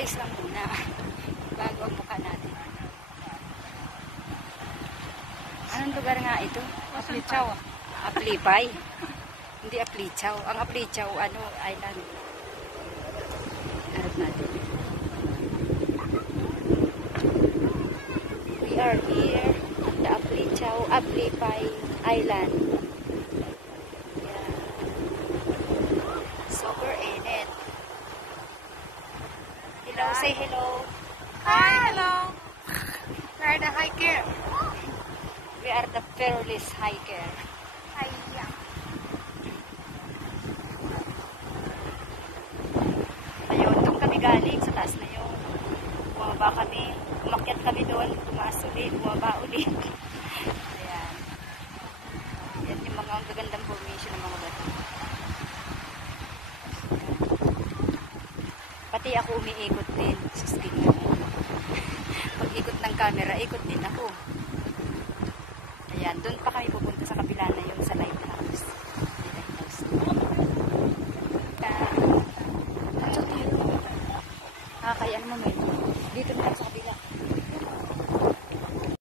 face lang muna. Bago ang mukha natin. Anong lugar nga ito? Aplichaw. Aplipay. Hindi Aplichaw. Ang Aplichaw, island. Harap natin. We are here at the Aplipay Island. Yeah. Super init. Hello, say hello. Hi, hello. We are the hiker. We are the fearless hiker. Hiya. Ayun, doon kami galing sa taas na yun. Bumaba kami. Umakyat kami doon. Tumaas ulit. Bumaba ulit. Ayan. Yan yung mga gagandang formation ng mga bato. Pati ako umiikot din. Susking mo. Pag-ikot ng camera, ikot din ako. Ayan, doon pa kami pupunta sa kabila na yun sa lighthouse. Kaya ano mo,